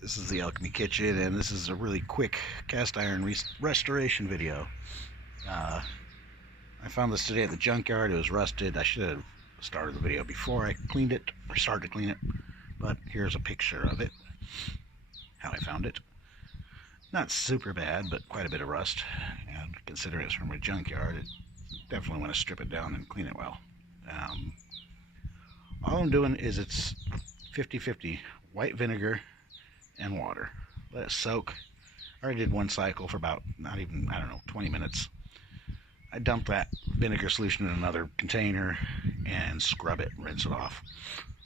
This is the Alchemy Kitchen, and this is a really quick cast iron restoration video. Uh, I found this today at the junkyard. It was rusted. I should have started the video before I cleaned it, or started to clean it, but here's a picture of it, how I found it. Not super bad, but quite a bit of rust, and considering it's from a junkyard, it definitely want to strip it down and clean it well. All I'm doing is it's 50-50 white vinegar and water. Let it soak. I already did one cycle for about, not even, I don't know, 20 minutes. I dump that vinegar solution in another container and scrub it, rinse it off.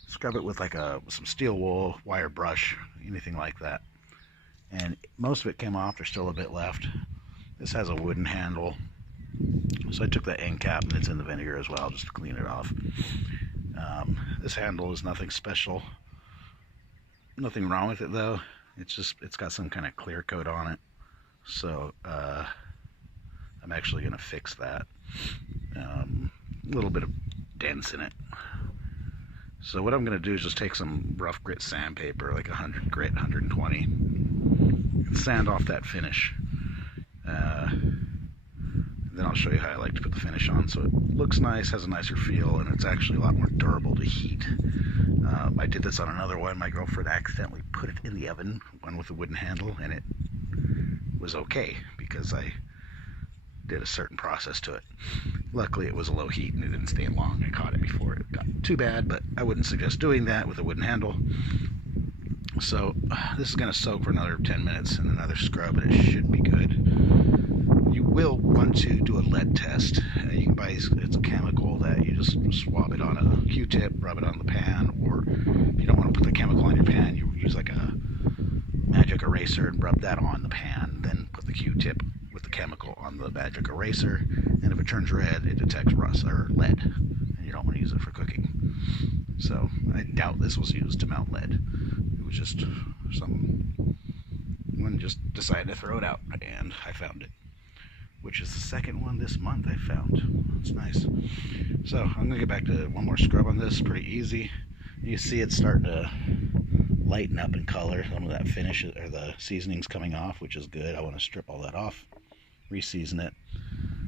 Scrub it with like some steel wool, wire brush, anything like that. And most of it came off. There's still a bit left. This has a wooden handle, so I took that end cap and it's in the vinegar as well, just to clean it off. This handle is nothing special. Nothing wrong with it though. It's got some kind of clear coat on it. So I'm actually going to fix that. A little bit of dents in it. So what I'm going to do is just take some rough grit sandpaper, like 100 grit, 120, and sand off that finish. Then I'll show you how I like to put the finish on so it looks nice, has a nicer feel, and it's actually a lot more durable to heat. I did this on another one. My girlfriend accidentally put it in the oven, one with a wooden handle, and it was okay because I did a certain process to it. Luckily it was a low heat and it didn't stay long. I caught it before it got too bad, but I wouldn't suggest doing that with a wooden handle. So this is going to soak for another 10 minutes and another scrub, and it should be good. You will want to do a lead test. You can buy, it's a chemical that you just swab it on a Q-tip, rub it on the pan, or if you don't want to put the chemical on your pan, you use like a magic eraser and rub that on the pan, then put the Q-tip with the chemical on the magic eraser, and if it turns red, it detects rust or lead, and you don't want to use it for cooking. So I doubt this was used to melt lead. It was just someone just decided to throw it out, and I found it, which is the second one this month I found. It's nice. So I'm gonna get back to one more scrub on this. Pretty easy. You see it's starting to lighten up in color. Some of that finish or the seasoning's coming off, which is good. I want to strip all that off, re-season it.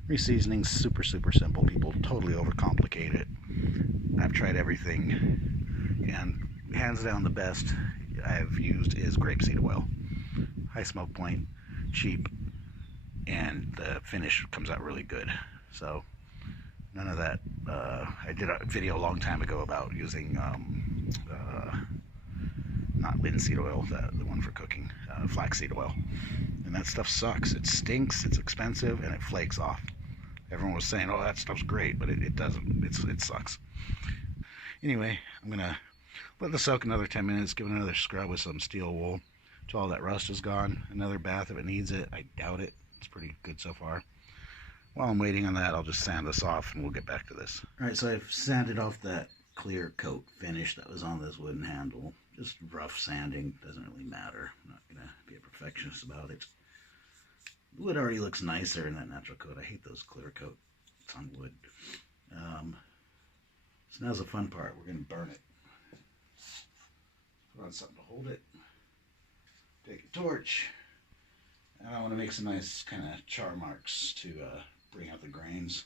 Re-seasoning's super simple. People totally overcomplicate it. I've tried everything, and hands down the best I've used is grapeseed oil. High smoke point, cheap, and the finish comes out really good. So none of that. I did a video a long time ago about using not linseed oil, the one for cooking, flaxseed oil, and that stuff sucks. It stinks, it's expensive, and it flakes off. Everyone was saying, oh, that stuff's great, but it doesn't. It sucks. Anyway, I'm gonna let this soak another 10 minutes, give it another scrub with some steel wool till all that rust is gone. Another bath if it needs it. I doubt it. It's pretty good so far. While I'm waiting on that, I'll just sand this off and we'll get back to this. Alright, so I've sanded off that clear coat finish that was on this wooden handle. Just rough sanding, doesn't really matter. I'm not going to be a perfectionist about it. The wood already looks nicer in that natural coat. I hate those clear coats on wood. So now's the fun part. We're going to burn it. Put on something to hold it. Take a torch. And I want to make some nice kind of char marks to bring out the grains.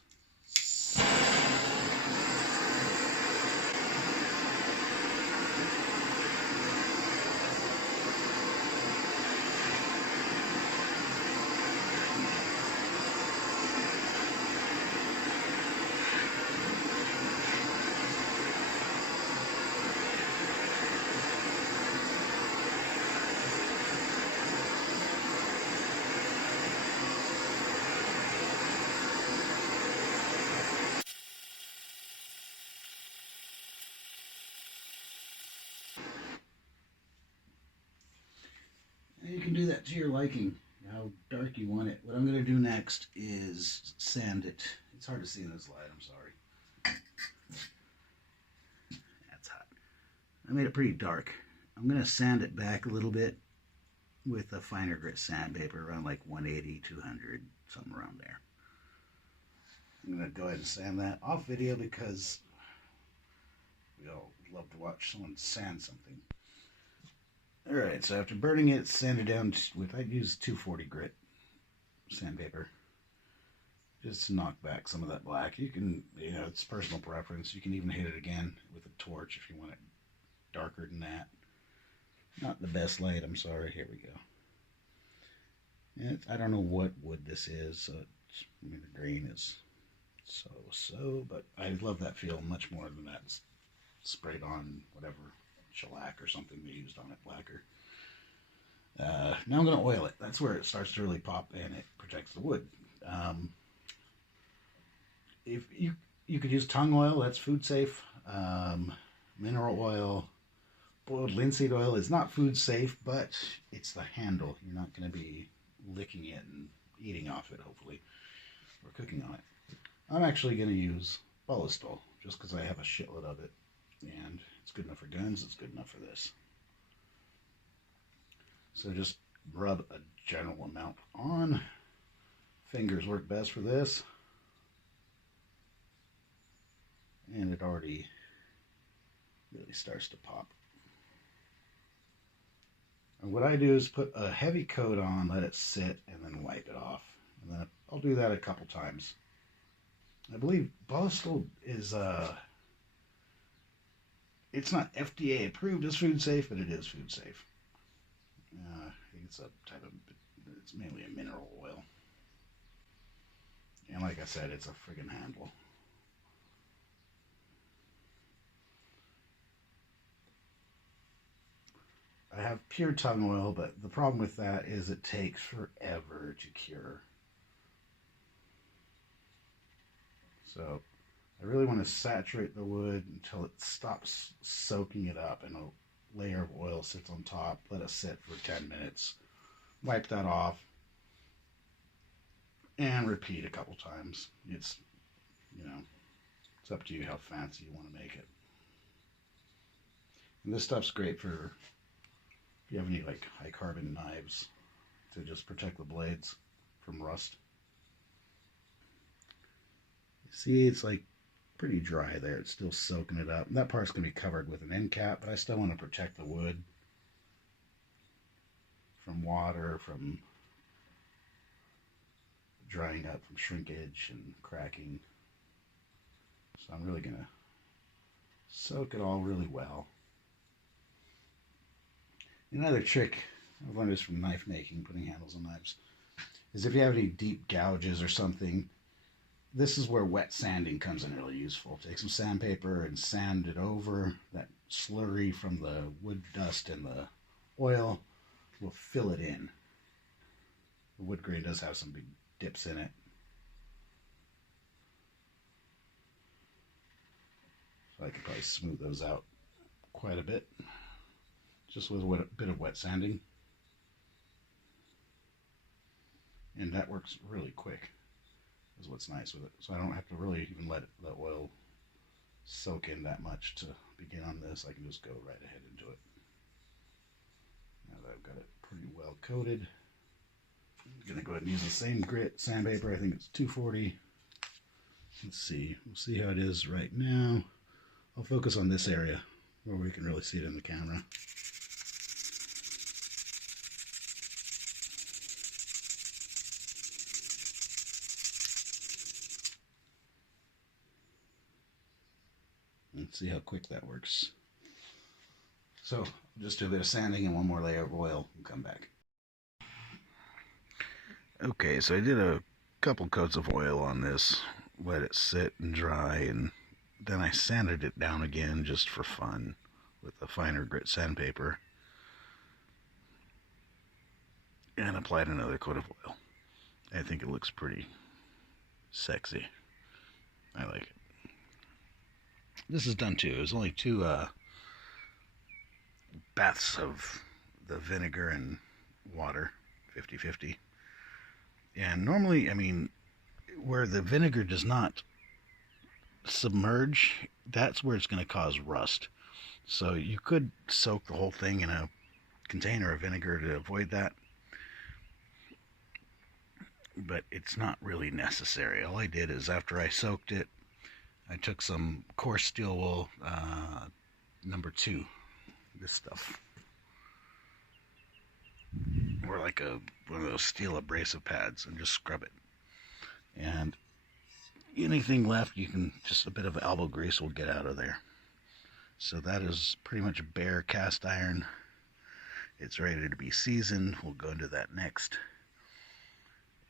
And you can do that to your liking, how dark you want it. What I'm going to do next is sand it. It's hard to see in this light, I'm sorry. That's hot. I made it pretty dark. I'm going to sand it back a little bit with a finer grit sandpaper, around like 180, 200, something around there. I'm going to go ahead and sand that off video because we all love to watch someone sand something. Alright, so after burning it, sand it down with, I'd use 240 grit sandpaper. Just to knock back some of that black. You can, it's personal preference. You can even hit it again with a torch if you want it darker than that. Not the best light, I'm sorry. Here we go. And I don't know what wood this is, so the green is so, but I love that feel much more than that sprayed on whatever shellac or something they used on it, lacquer. Now I'm going to oil it. That's where it starts to really pop and it protects the wood. If you could use tung oil, that's food safe. Mineral oil, boiled linseed oil is not food safe, but it's the handle. You're not going to be licking it and eating off it, hopefully, or cooking on it. I'm actually going to use Ballistol just because I have a shitload of it, and it's good enough for guns. It's good enough for this. So just rub a general amount on. Fingers work best for this. And it already really starts to pop. And what I do is put a heavy coat on, let it sit, and then wipe it off. And then I'll do that a couple times. I believe Ballistol is, it's not FDA approved as food safe, but it is food safe. I think it's it's mainly a mineral oil. And like I said, it's a friggin' handle. I have pure tung oil, but the problem with that is it takes forever to cure. So I really want to saturate the wood until it stops soaking it up and a layer of oil sits on top. Let it sit for 10 minutes. Wipe that off and repeat a couple times. It's up to you how fancy you want to make it. And this stuff's great for if you have any like high carbon knives to just protect the blades from rust. See, it's like pretty dry there. It's still soaking it up. And that part's going to be covered with an end cap, but I still want to protect the wood from water, from drying up, from shrinkage and cracking. So I'm really going to soak it all really well. Another trick I've learned this from knife making, putting handles on knives, is if you have any deep gouges or something, this is where wet sanding comes in really useful. Take some sandpaper and sand it over. That slurry from the wood dust and the oil will fill it in. The wood grain does have some big dips in it. So I could probably smooth those out quite a bit, just with a bit of wet sanding. And that works really quick, is what's nice with it. So I don't have to really even let the oil soak in that much to begin on this. I can just go right ahead into it. Now that I've got it pretty well coated, I'm going to go ahead and use the same grit sandpaper. I think it's 240. Let's see. We'll see how it is right now. I'll focus on this area where we can really see it in the camera. Let's see how quick that works. So just do a bit of sanding and one more layer of oil and come back. Okay, so I did a couple coats of oil on this, let it sit and dry, and then I sanded it down again just for fun with a finer grit sandpaper and applied another coat of oil. I think it looks pretty sexy. I like it. This is done too. It was only 2 baths of the vinegar and water, 50-50. And normally, I mean, where the vinegar does not submerge, that's where it's going to cause rust. So you could soak the whole thing in a container of vinegar to avoid that, but it's not really necessary. All I did is after I soaked it, I took some coarse steel wool, number 2, this stuff, or like one of those steel abrasive pads, and just scrub it. And anything left, you can, just a bit of elbow grease will get out of there. So that is pretty much bare cast iron. It's ready to be seasoned. We'll go into that next.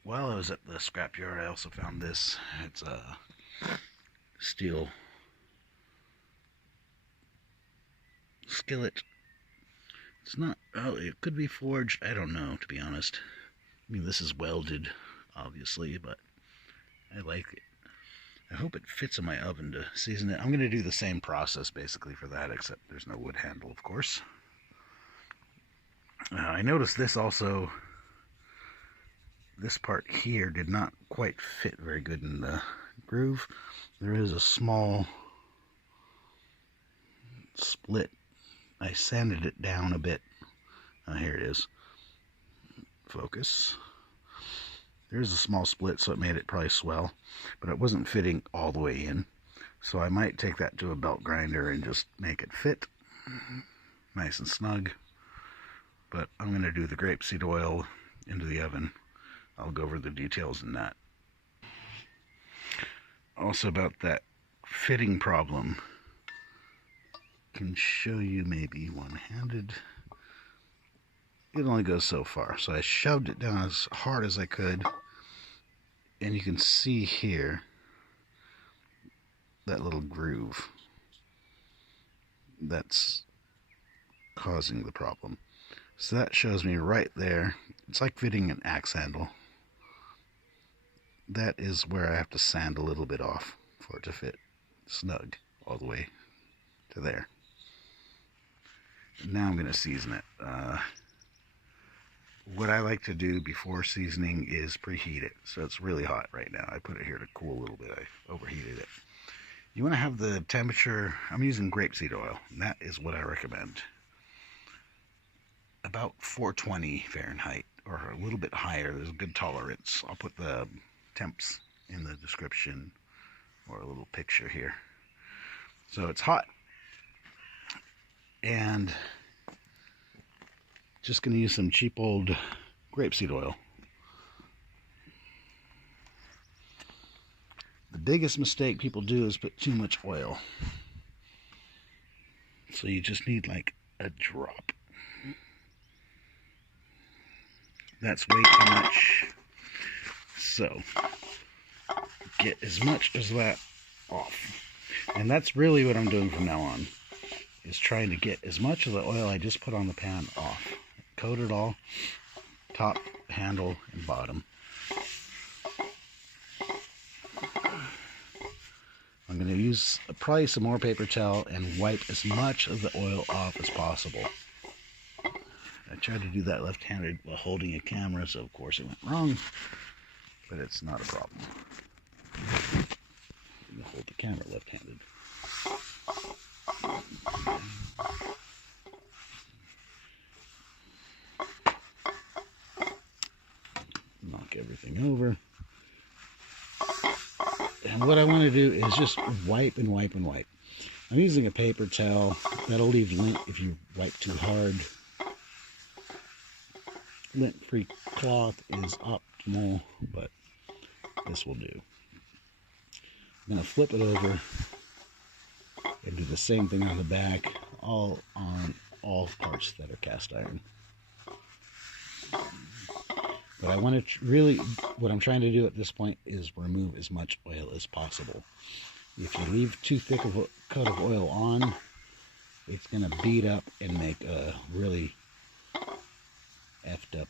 While I was at the scrapyard, I also found this. It's a steel skillet. It's not, oh, it could be forged. I don't know, to be honest. I mean, this is welded, obviously, but I like it. I hope it fits in my oven to season it. I'm going to do the same process basically for that, except there's no wood handle, of course. I noticed this also, this part here did not quite fit very good in the groove. There is a small split. I sanded it down a bit. Here it is. Focus. There's a small split, so it made it probably swell, but it wasn't fitting all the way in. So I might take that to a belt grinder and just make it fit nice and snug. But I'm going to do the grapeseed oil into the oven. I'll go over the details in that. Also about that fitting problem, can show you maybe one-handed. It only goes so far, so I shoved it down as hard as I could, and you can see here that little groove that's causing the problem. So that shows me right there. It's like fitting an axe handle. That is where I have to sand a little bit off for it to fit snug all the way to there. Now I'm going to season it. What I like to do before seasoning is preheat it. So it's really hot right now. I put it here to cool a little bit. I overheated it. You want to have the temperature, I'm using grapeseed oil, and that is what I recommend. About 420 Fahrenheit, or a little bit higher. There's a good tolerance. I'll put the temps in the description, or a little picture here. So it's hot. And just going to use some cheap old grapeseed oil. The biggest mistake people do is put too much oil. So you just need like a drop. That's way too much. So get as much as that off. And that's really what I'm doing from now on, is trying to get as much of the oil I just put on the pan off. Coat it all, top, handle, and bottom. I'm going to use probably some more paper towel and wipe as much of the oil off as possible. I tried to do that left-handed while holding a camera, so of course it went wrong, but it's not a problem. I'm going to hold the camera left-handed. Knock everything over. And what I want to do is just wipe and wipe and wipe. I'm using a paper towel. That'll leave lint if you wipe too hard. Lint-free cloth is optimal, but this will do. I'm going to flip it over and do the same thing on the back, all on all parts that are cast iron. But I want to really, what I'm trying to do at this point is remove as much oil as possible. If you leave too thick of a coat of oil on, it's going to beat up and make a really effed up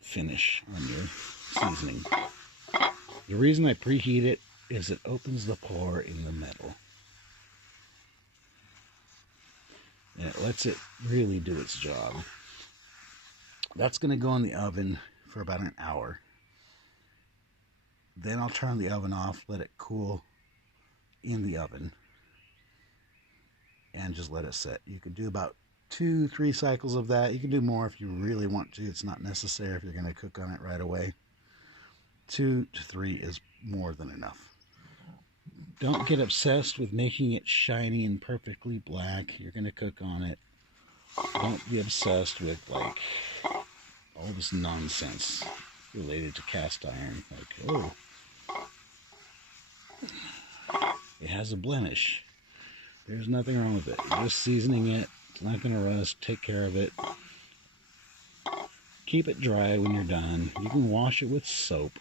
finish on your seasoning. The reason I preheat it is it opens the pore in the metal. And it lets it really do its job. That's going to go in the oven for about an hour. Then I'll turn the oven off, let it cool in the oven, and just let it set. You could do about 2-3 cycles of that. You can do more if you really want to. It's not necessary if you're going to cook on it right away. 2 to 3 is more than enough. Don't get obsessed with making it shiny and perfectly black. You're going to cook on it. Don't be obsessed with like all this nonsense related to cast iron. Like, oh, it has a blemish. There's nothing wrong with it. You're just seasoning it. It's not going to rust. Take care of it. Keep it dry when you're done. You can wash it with soap.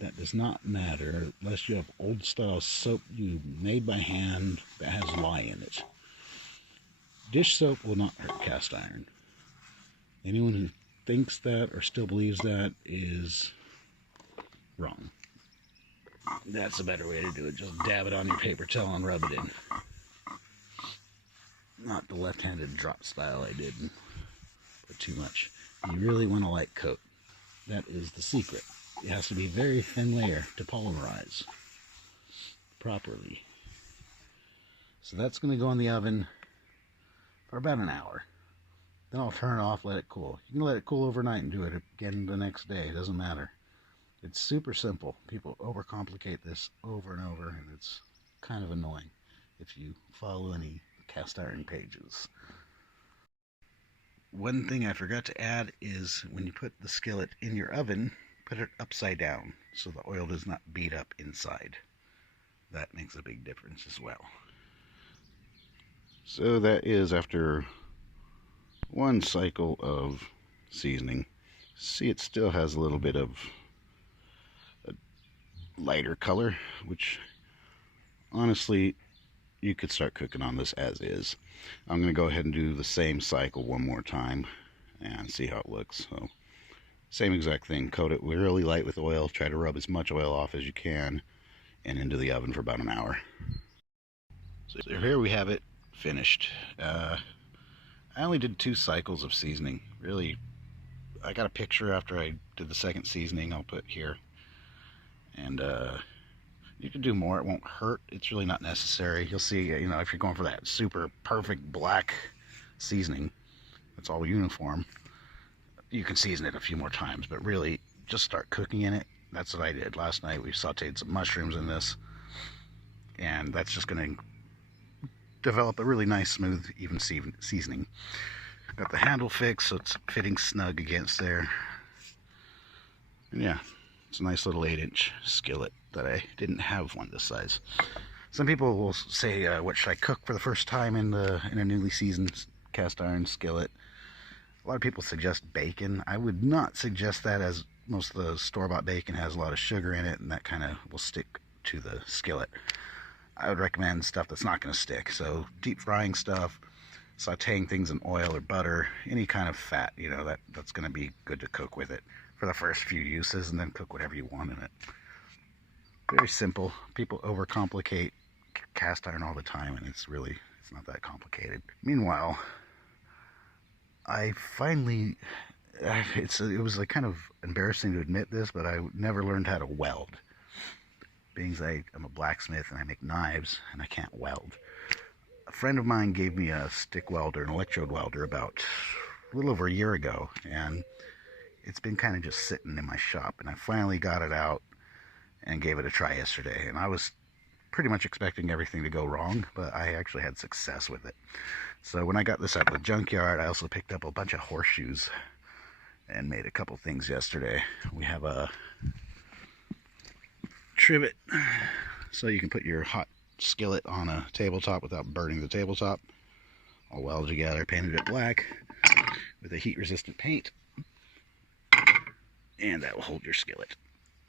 That does not matter unless you have old style soap you made by hand that has lye in it. Dish soap will not hurt cast iron. Anyone who thinks that or still believes that is wrong. That's a better way to do it. Just dab it on your paper towel and rub it in. Not the left-handed drop style I did. Put too much. You really want a light coat. That is the secret. It has to be a very thin layer to polymerize properly. So that's going to go in the oven for about an hour. Then I'll turn it off, let it cool. You can let it cool overnight and do it again the next day. It doesn't matter. It's super simple. People overcomplicate this over and over, and it's kind of annoying if you follow any cast iron pages. One thing I forgot to add is when you put the skillet in your oven, put it upside down so the oil does not bead up inside. That makes a big difference as well. So that is after one cycle of seasoning. See, it still has a little bit of a lighter color, which honestly you could start cooking on this as is. I'm going to go ahead and do the same cycle one more time and see how it looks. So same exact thing, coat it really light with oil, try to rub as much oil off as you can, and into the oven for about an hour. So here we have it finished. I only did 2 cycles of seasoning. Really, I got a picture after I did the second seasoning I'll put here. And you can do more, it won't hurt. It's really not necessary. You'll see, you know, if you're going for that super perfect black seasoning, that's all uniform, you can season it a few more times, but really just start cooking in it. That's what I did last night. We sauteed some mushrooms in this, and that's just going to develop a really nice, smooth, even seasoning. Got the handle fixed so it's fitting snug against there. And yeah, it's a nice little 8-inch skillet that I didn't have one this size. Some people will say, what should I cook for the first time in a newly seasoned cast iron skillet? A lot of people suggest bacon. I would not suggest that, as most of the store-bought bacon has a lot of sugar in it, and that kind of will stick to the skillet. I would recommend stuff that's not going to stick. So deep frying stuff, sauteing things in oil or butter, any kind of fat, you know, that's going to be good to cook with it for the first few uses, and then cook whatever you want in it. Very simple. People overcomplicate cast iron all the time, and it's not that complicated. Meanwhile, I finally, it was like kind of embarrassing to admit this, but I never learned how to weld. Being as I'm a blacksmith and I make knives and I can't weld. A friend of mine gave me a stick welder, an electrode welder, about a little over a year ago, and it's been kind of just sitting in my shop, and I finally got it out and gave it a try yesterday, and I was pretty much expecting everything to go wrong, but I actually had success with it. So when I got this out of the junkyard, I also picked up a bunch of horseshoes and made a couple things yesterday. We have a trivet, so you can put your hot skillet on a tabletop without burning the tabletop. All welded together, painted it black with a heat-resistant paint, and that will hold your skillet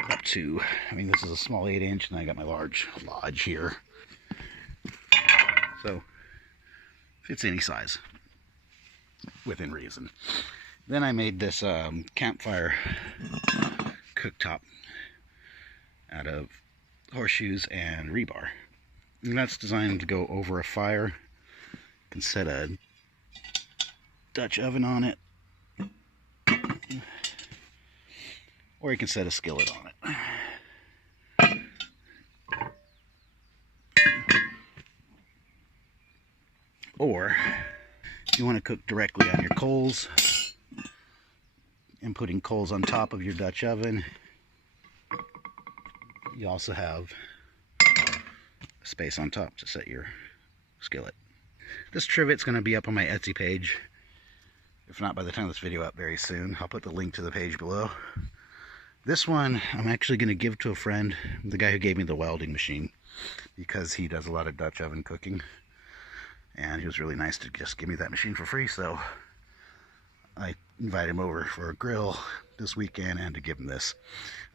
up to, this is a small 8-inch, and I got my large lodge here, so fits any size within reason. Then I made this campfire cooktop out of horseshoes and rebar, and that's designed to go over a fire. You can set a Dutch oven on it, or you can set a skillet on it. Or if you want to cook directly on your coals and putting coals on top of your Dutch oven, you also have space on top to set your skillet. This trivet's going to be up on my Etsy page. If not, by the time this video up very soon. I'll put the link to the page below. This one I'm actually going to give to a friend, the guy who gave me the welding machine, because he does a lot of Dutch oven cooking, and he was really nice to just give me that machine for free, so I invited him over for a grill this weekend and to give him this.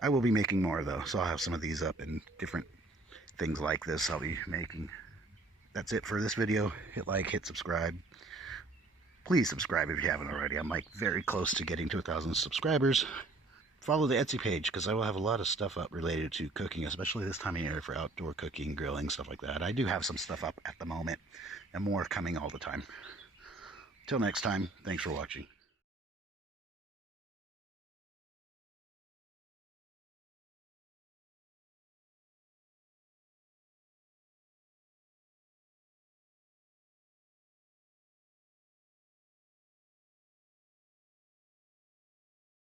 I will be making more though, so I'll have some of these up and different things like this I'll be making. That's it for this video. Hit like, hit subscribe. Please subscribe if you haven't already. I'm like very close to getting to 1,000 subscribers. Follow the Etsy page because I will have a lot of stuff up related to cooking, especially this time of year for outdoor cooking, grilling, stuff like that. I do have some stuff up at the moment and more coming all the time. Till next time, thanks for watching.